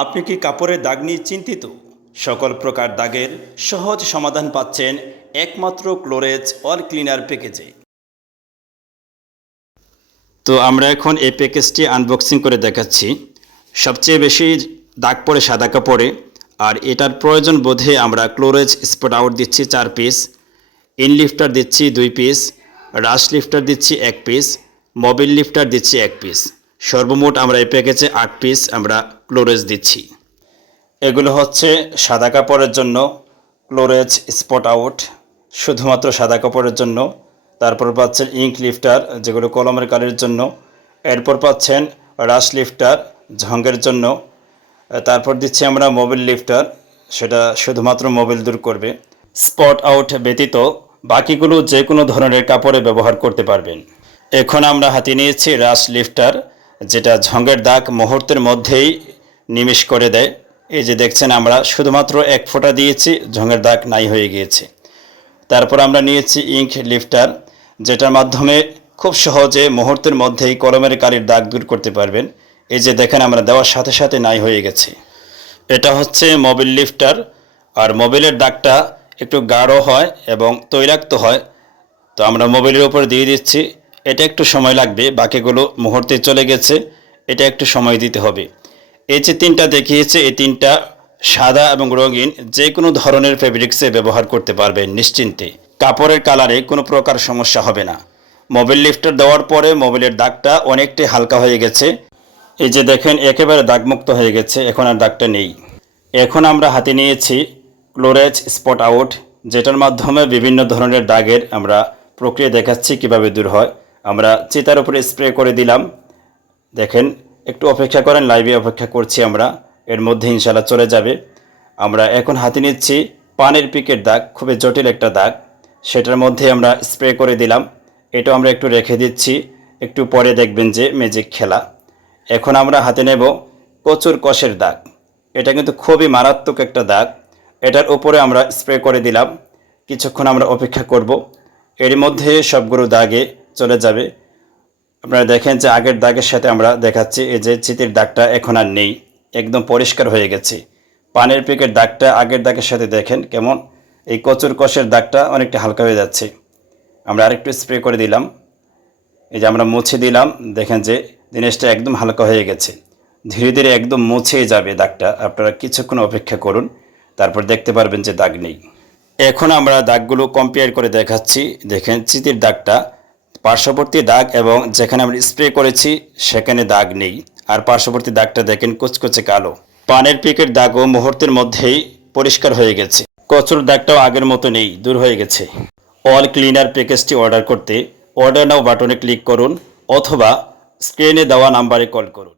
আপনি কি কাপড়ের দাগ নিয়ে চিন্তিত? সকল প্রকার দাগের সহজ সমাধান পাচ্ছেন একমাত্র ক্লোরেজ অল ক্লিনার প্যাকেজে। তো আমরা এখন এই প্যাকেজটি আনবক্সিং করে দেখাচ্ছি। সবচেয়ে বেশি দাগ পড়ে সাদা কাপড়ে, আর এটার প্রয়োজন বোধে আমরা ক্লোরেজ স্পট আউট দিচ্ছি 4 পিস, ইন লিফটার দিচ্ছি 2 পিস, রাশ লিফটার দিচ্ছি 1 পিস, মোবিল লিফটার দিচ্ছি 1 পিস। সর্বমোট আমরা এই প্যাকেজে 8 পিস আমরা ক্লোরেজ দিচ্ছি। এগুলো হচ্ছে সাদা কাপড়ের জন্য ক্লোরেজ স্পট আউট, শুধুমাত্র সাদা কাপড়ের জন্য। তারপর পাচ্ছেন ইঙ্ক লিফটার, যেগুলো কলমের কালির জন্য। এরপর পাচ্ছেন রাশ লিফটার, ঝঙ্গের জন্য। তারপর দিচ্ছি আমরা মোবিল লিফটার, সেটা শুধুমাত্র মোবিল দূর করবে। স্পট আউট ব্যতীত বাকিগুলো যে কোনো ধরনের কাপড়ে ব্যবহার করতে পারবেন। এখন আমরা হাতে নিয়েছি রাশ লিফটার, যেটা ঝঙ্গের দাগ মুহূর্তের মধ্যেই নিমেষ করে দেয়। এই যে দেখছেন, আমরা শুধুমাত্র 1 ফোঁটা দিয়েছি, ঝঙ্গের দাগ নাই হয়ে গিয়েছে। তারপর আমরা নিয়েছি ইঙ্ক লিফটার, যেটার মাধ্যমে খুব সহজে মুহূর্তের মধ্যেই কলমের কালির দাগ দূর করতে পারবেন। এই যে দেখেন, আমরা দেওয়ার সাথে সাথে নাই হয়ে গেছে। এটা হচ্ছে মোবিল লিফটার, আর মোবিলের দাগটা একটু গাঢ় হয় এবং তৈলাক্ত হয়। তো আমরা মোবিলের উপর দিয়ে দিচ্ছি। এটা একটু সময় লাগবে, বাকিগুলো মুহূর্তে চলে গেছে, এটা একটু সময় দিতে হবে। এই যে 3টা দেখিয়েছে, এই 3টা সাদা এবং রঙিন যে কোনো ধরনের ফেব্রিক্সে ব্যবহার করতে পারবেন নিশ্চিন্তে। কাপড়ের কালারে কোনো প্রকার সমস্যা হবে না। মোবিল লিফটার দেওয়ার পরে মোবিলের দাগটা অনেকটাই হালকা হয়ে গেছে। এই যে দেখেন, একেবারে দাগমুক্ত হয়ে গেছে, এখন আর দাগটা নেই। এখন আমরা হাতে নিয়েছি ক্লোরেজ স্পট আউট, যেটার মাধ্যমে বিভিন্ন ধরনের দাগের আমরা প্রক্রিয়া দেখাচ্ছি কিভাবে দূর হয়। আমরা চিতার উপরে স্প্রে করে দিলাম। দেখেন, একটু অপেক্ষা করেন, লাইভে অপেক্ষা করছি আমরা, এর মধ্যে ইনশাল্লাহ চলে যাবে। আমরা এখন হাতে নিচ্ছি পানের পিকের দাগ, খুবই জটিল একটা দাগ, সেটার মধ্যে আমরা স্প্রে করে দিলাম। এটা আমরা একটু রেখে দিচ্ছি, একটু পরে দেখবেন যে ম্যাজিক খেলা। এখন আমরা হাতে নেব কচুর কষের দাগ। এটা কিন্তু খুবই মারাত্মক একটা দাগ, এটার উপরে আমরা স্প্রে করে দিলাম। কিছুক্ষণ আমরা অপেক্ষা করব, এর মধ্যে সবগুলো দাগে চলে যাবে। আপনারা দেখেন যে আগের দাগের সাথে আমরা দেখাচ্ছি, এই যে চিতির দাগটা এখন আর নেই, একদম পরিষ্কার হয়ে গেছে। পানের পিকের দাগটা আগের দাগের সাথে দেখেন কেমন, এই কচুর কষের দাগটা অনেকটা হালকা হয়ে যাচ্ছে। আমরা আরেকটু স্প্রে করে দিলাম, এই যে আমরা মুছে দিলাম। দেখেন যে জিনিসটা একদম হালকা হয়ে গেছে, ধীরে ধীরে একদম মুছে যাবে দাগটা। আপনারা কিছুক্ষণ অপেক্ষা করুন, তারপর দেখতে পারবেন যে দাগ নেই। এখন আমরা দাগগুলো কম্পেয়ার করে দেখাচ্ছি। দেখেন, চিতির দাগটা, পার্শ্ববর্তী দাগ এবং যেখানে আমরা স্প্রে করেছি সেখানে দাগ নেই, আর পার্শ্ববর্তী দাগটা দেখেন কুচকুচে কালো। পানের পিকের দাগও মুহূর্তের মধ্যেই পরিষ্কার হয়ে গেছে। কচুর দাগটাও আগের মতো নেই, দূর হয়ে গেছে। অল ক্লিনার প্যাকেজটি অর্ডার করতে অর্ডার নাও বাটনে ক্লিক করুন, অথবা স্ক্রিনে দেওয়া নাম্বারে কল করুন।